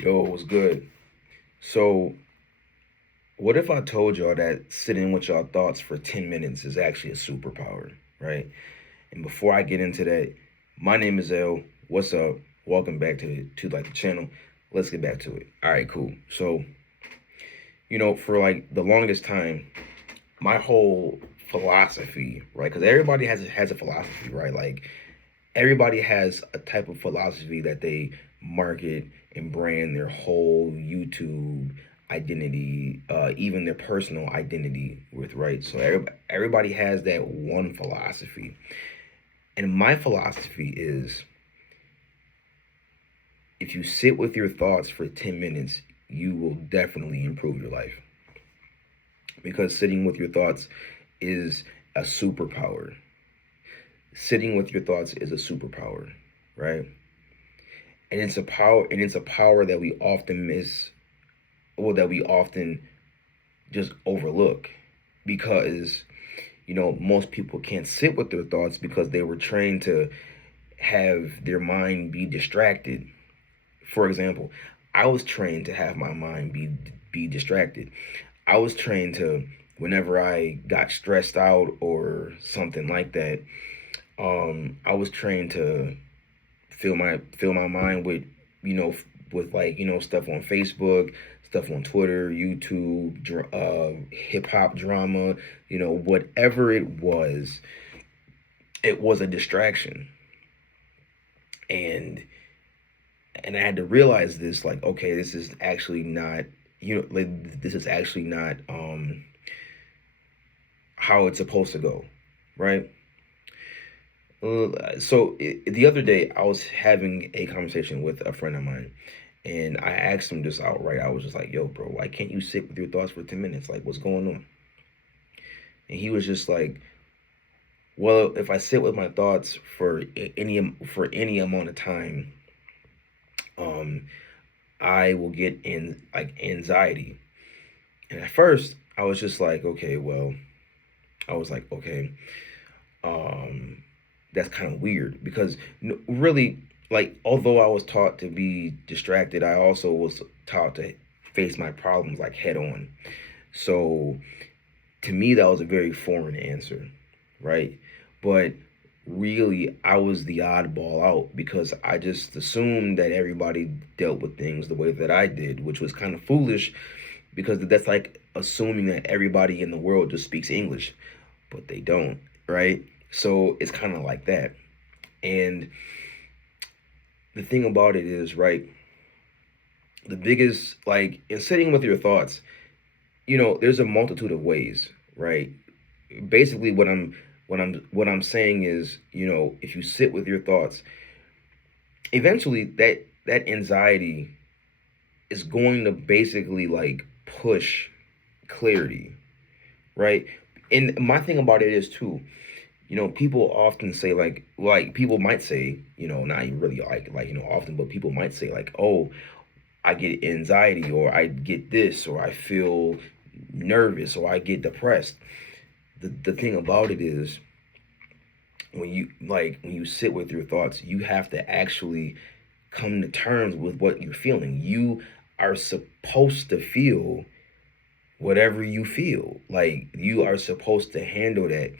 Yo, what's good? So, what if I told y'all that sitting with y'all thoughts for 10 minutes is actually a superpower, right? And before I get into that, my name is El. What's up? Welcome back to like the channel. Let's get back to it. All right, cool. So, for like the longest time, my whole philosophy, right? Because everybody has a philosophy, right? Like everybody has a type of philosophy that they market and brand their whole YouTube identity, even their personal identity with, right? So everybody has that one philosophy. And my philosophy is if you sit with your thoughts for 10 minutes, you will definitely improve your life. Because sitting with your thoughts is a superpower. Sitting with your thoughts is a superpower, right? And it's a power that we often miss, or that we often just overlook, because most people can't sit with their thoughts because they were trained to have their mind be distracted. For example, I was trained to have my mind be distracted. I was trained to, whenever I got stressed out or something like that, I was trained to fill my mind with you know with like stuff on Facebook, stuff on Twitter, YouTube, hip hop drama, whatever it was a distraction. And and I had to realize this, like, okay, this is actually not, like, this is actually not how it's supposed to go, right? So the other day, I was having a conversation with a friend of mine, and I asked him just outright. I was just like, "Yo, bro, why can't you sit with your thoughts for 10 minutes? Like, what's going on?" And he was just like, "Well, if I sit with my thoughts for any amount of time, um, I will get in like anxiety." And at first, I was just like, "Okay, well," I was like, "Okay, um, that's kind of weird," because really, like, although I was taught to be distracted, I also was taught to face my problems like head on. So to me, that was a very foreign answer, right? But really, I was the oddball out because I just assumed that everybody dealt with things the way that I did, which was kind of foolish, because that's like assuming that everybody in the world just speaks English, but they don't, right? So it's kind of like that. And the thing about it is, right, the biggest, like, in sitting with your thoughts, there's a multitude of ways, right? Basically, what I'm saying is, if you sit with your thoughts, eventually that anxiety is going to basically like push clarity, right? And my thing about it is too, people often say, like people might say, not really like often, but people might say like, "Oh, I get anxiety, or I get this, or I feel nervous, or I get depressed." The thing about it is, when you sit with your thoughts, you have to actually come to terms with what you're feeling. You are supposed to feel whatever you feel. Like, you are supposed to handle that.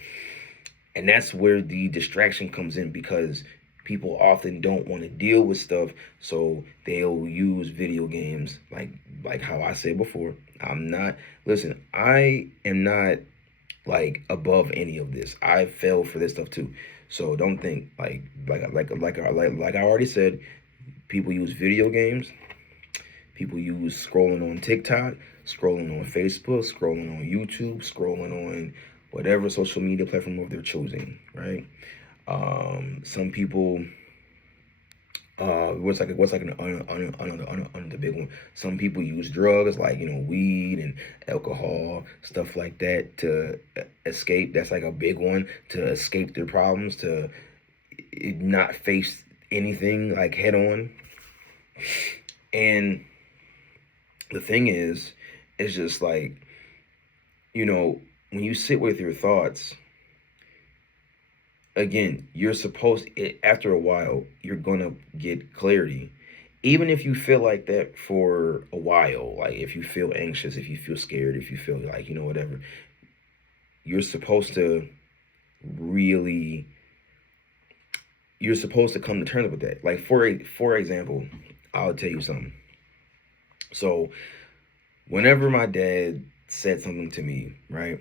And that's where the distraction comes in, because people often don't want to deal with stuff, so they'll use video games, like how I said before. I'm not Listen, I am not like above any of this. I fell for this stuff too. So don't think like I already said, people use video games, people use scrolling on TikTok, scrolling on Facebook, scrolling on YouTube, scrolling on whatever social media platform of their choosing, right? Some people, what's like the big one. Some people use drugs, like, weed and alcohol, stuff like that, to escape. That's like a big one, to escape their problems, to not face anything like head on. And the thing is, it's just like, when you sit with your thoughts, again, you're supposed, after a while, you're gonna get clarity. even if you feel like that for a while, like if you feel anxious, if you feel scared, if you feel like, whatever, you're supposed to really, you're supposed to come to terms with that. Like for example, I'll tell you something. So whenever my dad said something to me, right?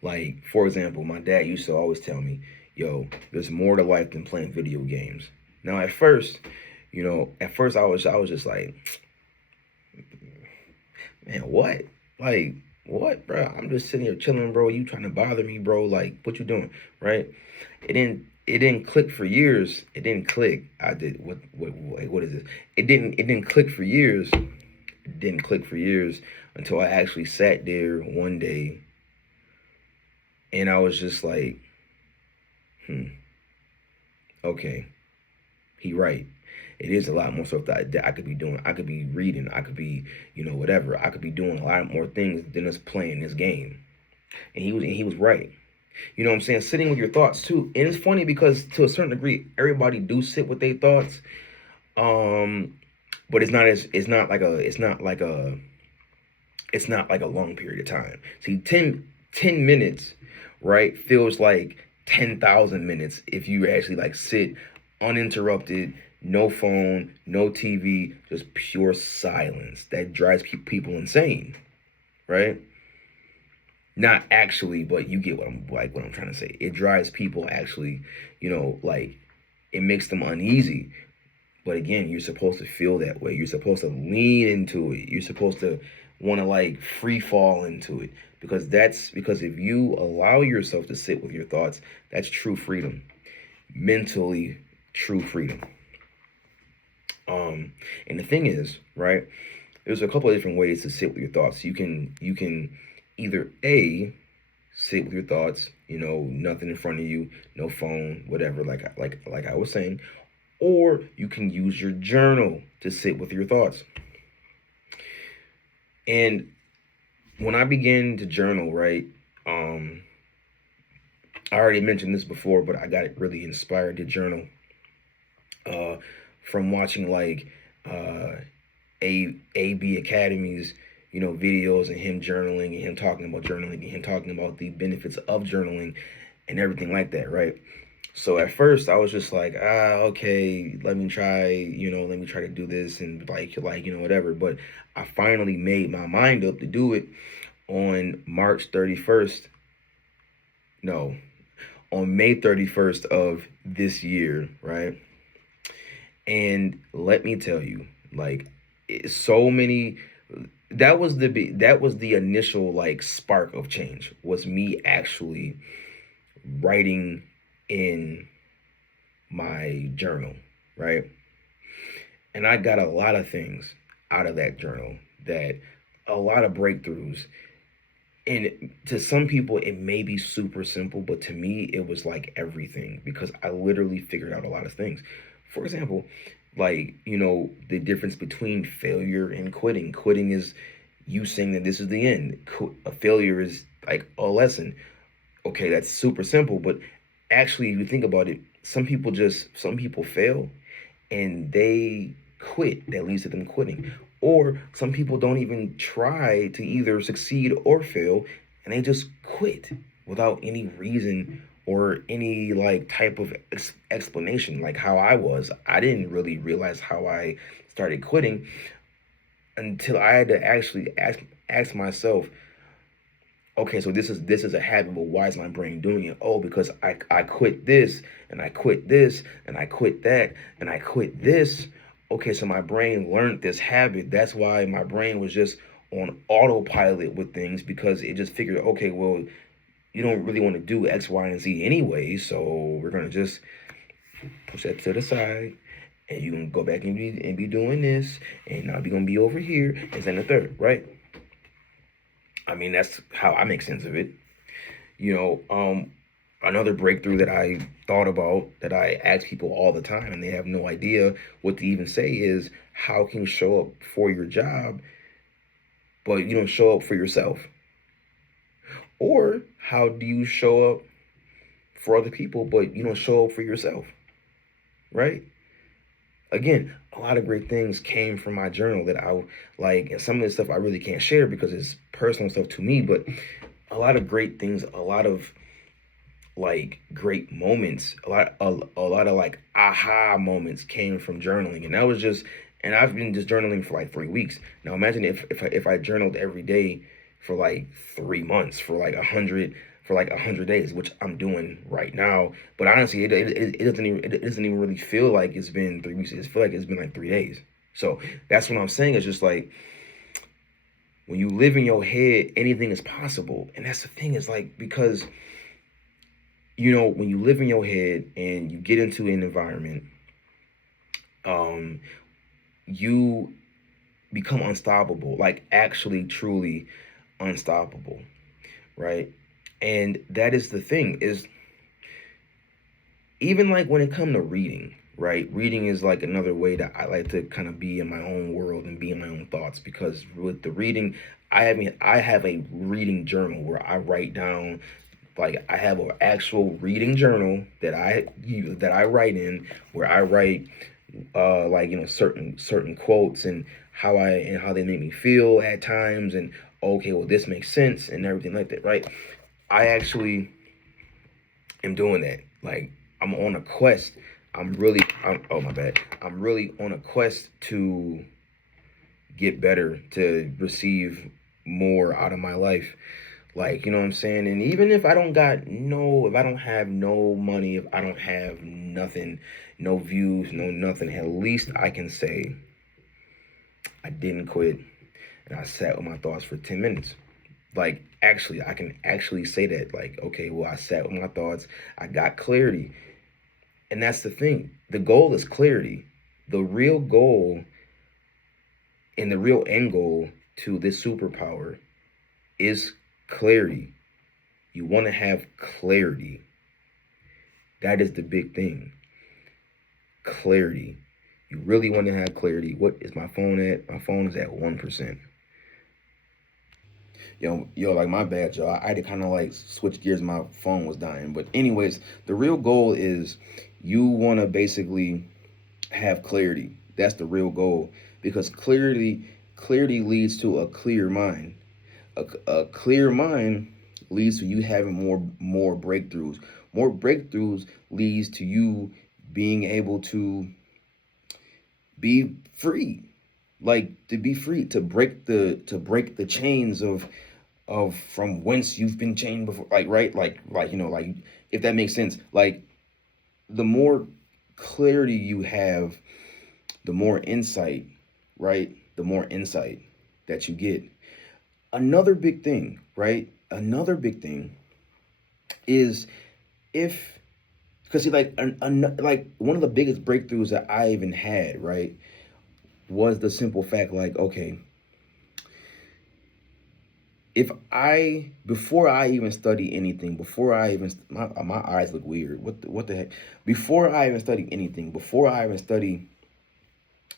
Like, for example, my dad used to always tell me, yo, there's more to life than playing video games. Now at first, I was just like, man, what? Like, what, bro? I'm just sitting here chilling, bro. You trying to bother me, bro? Like, what you doing, right? It didn't click for years. It didn't click. I did what is this? It didn't click for years. It didn't click for years until I actually sat there one day and I was just like, okay, he right. It is a lot more stuff that I could be doing. I could be reading. I could be, whatever. I could be doing a lot more things than us playing this game. And he was right. You know what I'm saying? Sitting with your thoughts too. And it's funny because to a certain degree, everybody do sit with their thoughts. But it's not like a long period of time. See, 10 minutes, right, feels like 10,000 minutes if you actually like sit uninterrupted, no phone, no TV, just pure silence. That drives people insane, right? Not actually, but you get what I'm trying to say. It drives people actually, like it makes them uneasy. But again, you're supposed to feel that way. You're supposed to lean into it. You're supposed to want to like free fall into it because if you allow yourself to sit with your thoughts, that's true freedom. Mentally true freedom. And the thing is, right? There's a couple of different ways to sit with your thoughts. You can either sit with your thoughts, nothing in front of you, no phone, whatever, like I was saying, or you can use your journal to sit with your thoughts. And when I began to journal, right, I already mentioned this before, but I got really inspired to journal from watching like AB Academy's videos and him journaling and him talking about journaling and him talking about the benefits of journaling and everything like that, right? So at first I was just like, okay, let me try to do this and whatever. But I finally made my mind up to do it on March 31st. No, on May 31st of this year, right? And let me tell you, like, so many. That was the initial like spark of change. Was me actually writing in my journal, right? And I got a lot of things out of that journal, that a lot of breakthroughs. And to some people, it may be super simple, but to me, it was like everything because I literally figured out a lot of things. For example, like, the difference between failure and quitting. Quitting is you saying that this is the end. A failure is like a lesson. Okay, that's super simple, but actually, if you think about it, some people fail and they quit. That leads to them quitting. Or some people don't even try to either succeed or fail, and they just quit without any reason or any like type of explanation. Like how I didn't really realize how I started quitting until I had to actually ask myself, okay, so this is a habit, but why is my brain doing it? Oh, because I quit this and I quit this and I quit that and I quit this. Okay, so my brain learned this habit. That's why my brain was just on autopilot with things because it just figured, okay, well, you don't really want to do X, Y, and Z anyway, so we're gonna just push that to the side, and you can go back and be doing this, and now you're gonna be over here, and then the third, right? I mean, that's how I make sense of it. Another breakthrough that I thought about that I ask people all the time and they have no idea what to even say is how can you show up for your job, but you don't show up for yourself? Or how do you show up for other people, but you don't show up for yourself, right? again, a lot of great things came from my journal that I like, and some of this stuff I really can't share because it's personal stuff to me, but a lot of great things, a lot of like great moments, a lot of like aha moments came from journaling, and that was just, and I've been just journaling for like 3 weeks. Now imagine if I journaled every day for like 3 months, for like 100 days, which I'm doing right now. But honestly, it doesn't even really feel like it's been 3 weeks. It feel like it's been like 3 days. So that's what I'm saying. It's just like when you live in your head, anything is possible, and that's the thing. Is like because when you live in your head and you get into an environment, um, you become unstoppable, like actually, truly unstoppable, right? And that is the thing is even like when it comes to reading, right? Reading is like another way that I like to kind of be in my own world and be in my own thoughts because with the reading, I have a reading journal where I write down like I have an actual reading journal that I write in where I write like certain quotes and how they make me feel at times and okay, well this makes sense and everything like that, right? I actually am doing that. Like I'm on a quest. Oh my bad. I'm really on a quest to get better, to receive more out of my life. Like, you know what I'm saying? And even if if I don't have no money, if I don't have nothing, no views, no nothing, at least I can say I didn't quit and I sat with my thoughts for 10 minutes. Like, actually, I can actually say that. Like, okay, well, I sat with my thoughts, I got clarity. And that's the thing. The goal is clarity. The real goal and the real end goal to this superpower is clarity. You want to have clarity. That is the big thing. Clarity. You really want to have clarity. What is my phone at? My phone is at 1%. Like my bad, y'all. I had to kind of like switch gears. My phone was dying. But anyways, the real goal is you want to basically have clarity. That's the real goal because clarity leads to a clear mind. A clear mind leads to you having more breakthroughs. More breakthroughs leads to you being able to be free, like to be free, to break the chains of from whence you've been chained before, like right, like if that makes sense. Like the more clarity you have, the more insight, right? The more insight that you get. Another big thing, right? Another big thing is if, because see, like one of the biggest breakthroughs that I even had, right, was the simple fact, like, okay, if before I even study anything, before I even, my eyes look weird. What the heck? Before I even study anything, before I even study,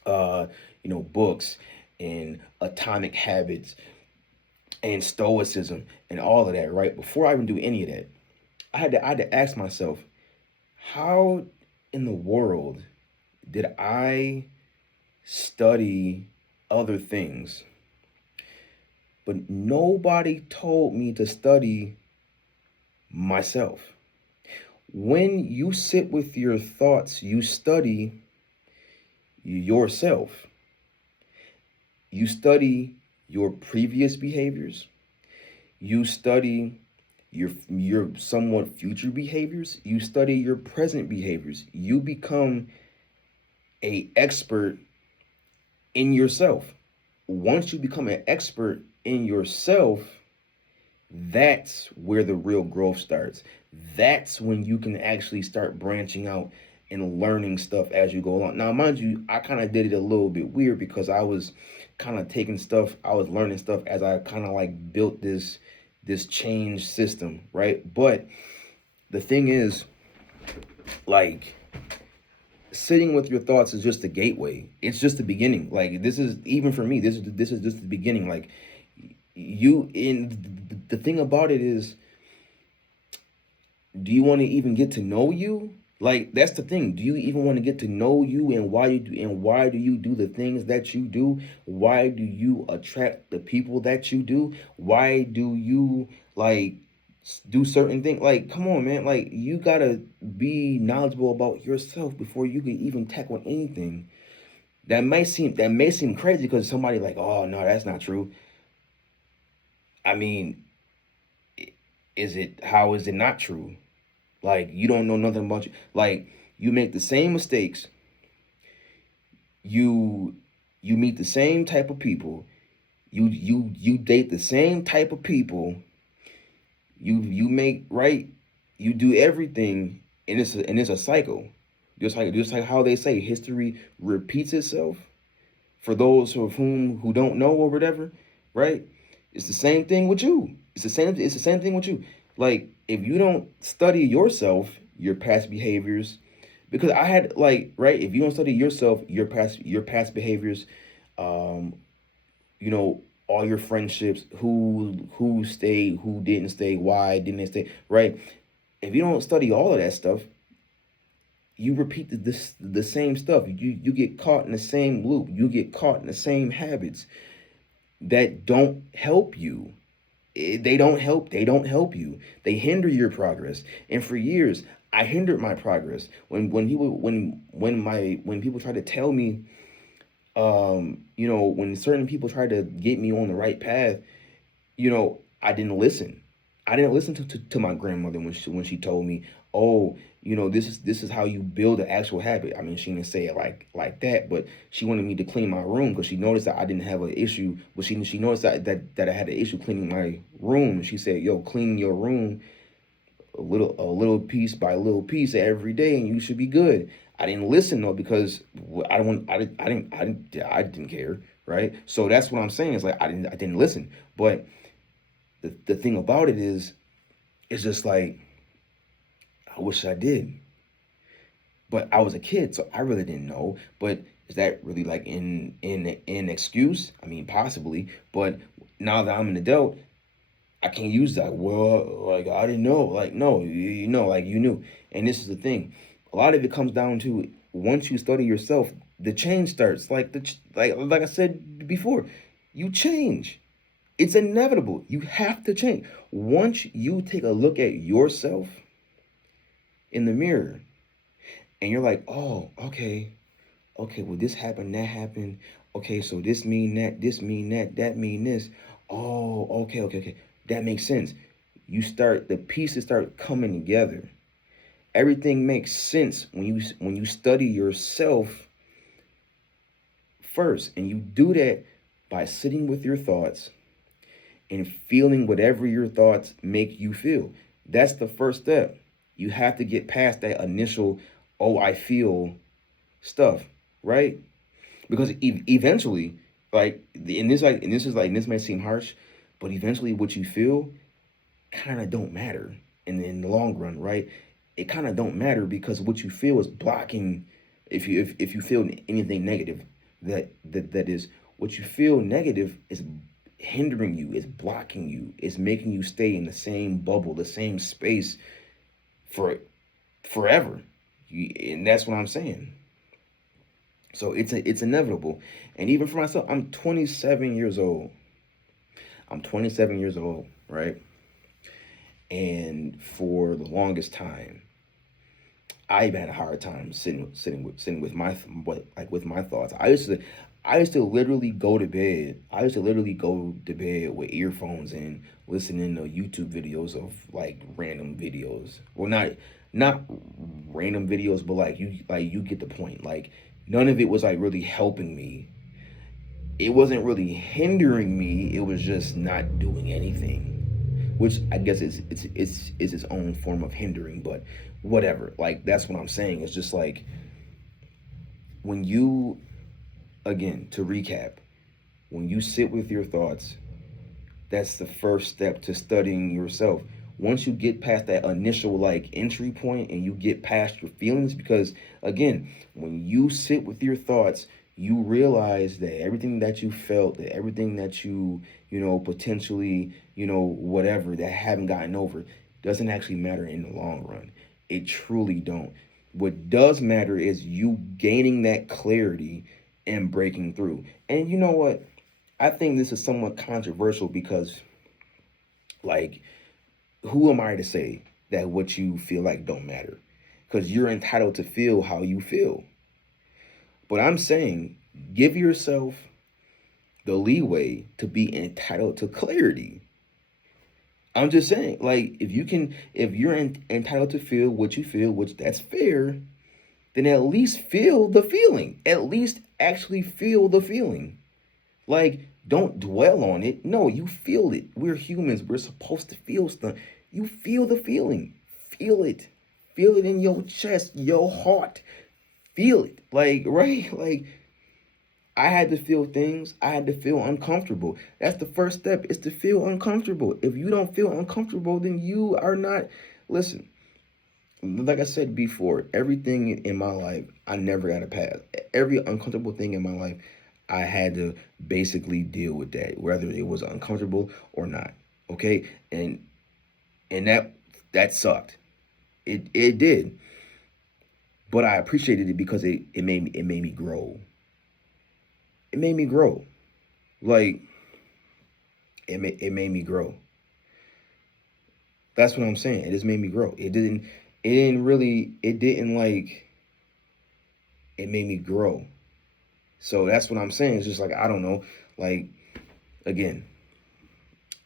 books and atomic habits and stoicism and all of that, right? Before I even do any of that, I had to ask myself, how in the world did I study other things? But nobody told me to study myself. When you sit with your thoughts, you study yourself. You study your previous behaviors. You study your somewhat future behaviors. You study your present behaviors. You become an expert in yourself. Once you become an expert in yourself, that's where the real growth starts. That's when you can actually start branching out and learning stuff as you go along. Now, mind you, I kind of did it a little bit weird because I was kind of I was learning stuff as I kind of like built this change system, right? But the thing is, like, sitting with your thoughts is just the gateway. It's just the beginning. Like, this is, even for me, this is just the beginning. Like, the thing about it is, do you want to even get to know you, Like, that's the thing. Do you even want to get to know you, and why do you do the things that you do? Why do you attract the people that you do? Why do you like do certain things? Like, come on, man. Like, you gotta be knowledgeable about yourself before you can even tackle anything. That may seem crazy because somebody like, oh no, that's not true. I mean, is it? How is it not true? Like, you don't know nothing about you. Like, you make the same mistakes. You you meet the same type of people. You date the same type of people. You make right. You do everything, and it's a cycle. Just like how they say history repeats itself. For those of who don't know or whatever, right? It's the same thing with you. It's the same thing with you. Like, if you don't study yourself, your past behaviors, because I had like, right, if you don't study yourself, your past behaviors, um, all your friendships, who stayed, who didn't stay, why didn't they stay, right? If you don't study all of that stuff, you repeat the same stuff. You get caught in the same loop. You get caught in the same habits that don't help you. They don't help. They don't help you. They hinder your progress. And for years, I hindered my progress. When people try to tell me, when certain people try to get me on the right path, I didn't listen. I didn't listen to my grandmother when she told me, oh, this is how you build an actual habit. I mean, she didn't say it like that, but she wanted me to clean my room because she noticed that I didn't have an issue. But she noticed that I had an issue cleaning my room. She said, "Yo, clean your room a little piece by little piece every day, and you should be good." I didn't listen though because I don't want. I didn't care, right? So that's what I'm saying. Is like I didn't listen, but the thing about it is, it's just like I wish I did, but I was a kid, so I really didn't know. But is that really like in excuse? I mean, possibly, but now that I'm an adult, I can't use that. Well, like I didn't know. Like no, like you knew. And this is the thing. A lot of it comes down to once you study yourself, the change starts. Like I said before, you change. It's inevitable. You have to change. Once you take a look at yourself in the mirror and you're like, oh, okay, well, this happened, that happened. Okay, so this mean that mean this. Oh, okay. That makes sense. The pieces start coming together. Everything makes sense when you study yourself first. And you do that by sitting with your thoughts and feeling whatever your thoughts make you feel. That's the first step. You have to get past that initial, oh, I feel stuff, right? Because eventually, this may seem harsh, but eventually what you feel kind of don't matter in the long run, right? It kind of don't matter because what you feel is blocking. If you feel anything negative, that is what you feel negative is hindering you, is blocking you, is making you stay in the same bubble, the same space for forever. And that's what I'm saying. So it's inevitable. And even for myself, I'm 27 years old. I'm 27 years old, right? And for the longest time, I even had a hard time sitting with my thoughts. I used to literally go to bed. I used to literally go to bed with earphones and listening to YouTube videos of like random videos. Well, not random videos, but like you get the point. Like none of it was like really helping me. It wasn't really hindering me. It was just not doing anything, which I guess it's its own form of hindering. But whatever. Like that's what I'm saying. It's just like when you, again, to recap, when you sit with your thoughts, that's the first step to studying yourself. Once you get past that initial like entry point and you get past your feelings, because again, when you sit with your thoughts, you realize that everything that you felt, that everything that potentially, whatever that haven't gotten over doesn't actually matter in the long run. It truly don't. What does matter is you gaining that clarity and breaking through. And you know what? I think this is somewhat controversial because, like, who am I to say that what you feel like don't matter? Because you're entitled to feel how you feel. But I'm saying give yourself the leeway to be entitled to clarity. I'm just saying, like, if you're entitled to feel what you feel, which that's fair, then at least feel the feeling. At least actually feel the feeling. Like, don't dwell on it. No, you feel it. We're humans. We're supposed to feel stuff. You feel the feeling. Feel it. Feel it in your chest, your heart. Feel it. Like, right? Like, I had to feel things. I had to feel uncomfortable. That's the first step, is to feel uncomfortable. If you don't feel uncomfortable, then you are not. Listen, like I said before, everything in my life, I never got a pass. Every uncomfortable thing in my life, I had to basically deal with that, whether it was uncomfortable or not. Okay, and that sucked. It did, but I appreciated it because it made me grow. It made me grow. Like it made me grow. That's what I'm saying. It just made me grow. It didn't like it made me grow. So that's what I'm saying. It's just like, I don't know. Like, again,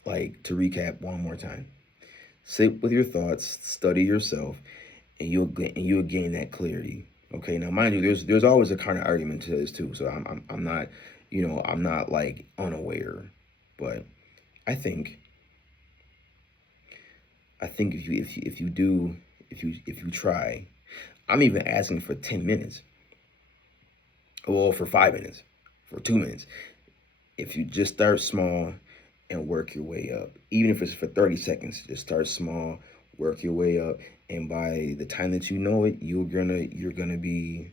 like, to recap one more time. Sit with your thoughts, study yourself, and you'll gain that clarity. Okay. Now, mind you, there's always a kind of argument to this too. So I'm not, I'm not like unaware, but I think if you try, I'm even asking for 10 minutes, well, for 5 minutes, for 2 minutes. If you just start small and work your way up, even if it's for 30 seconds, just start small, work your way up, and by the time that you know it, you're gonna be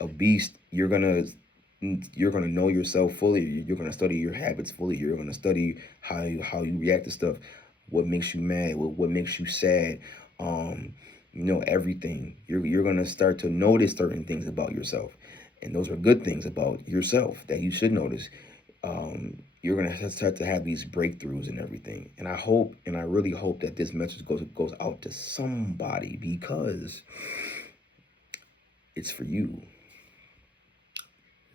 a beast. You're gonna know yourself fully. You're gonna study your habits fully. You're gonna study how you react to stuff, what makes you mad, what makes you sad, um, everything. You're gonna start to notice certain things about yourself, and those are good things about yourself that you should notice. You're gonna start to have these breakthroughs and everything. And I really hope that this message goes out to somebody, because it's for you.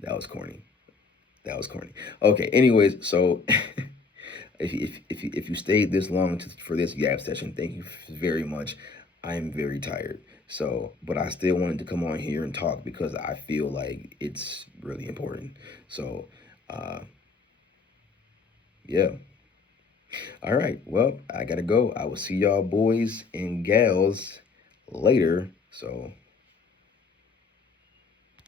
That was corny. That was corny. Okay. Anyways, so if you stayed this long for this Yap session, thank you very much. I am very tired. So, but I still wanted to come on here and talk because I feel like it's really important. So, yeah. All right. Well, I gotta go. I will see y'all boys and gals later. So.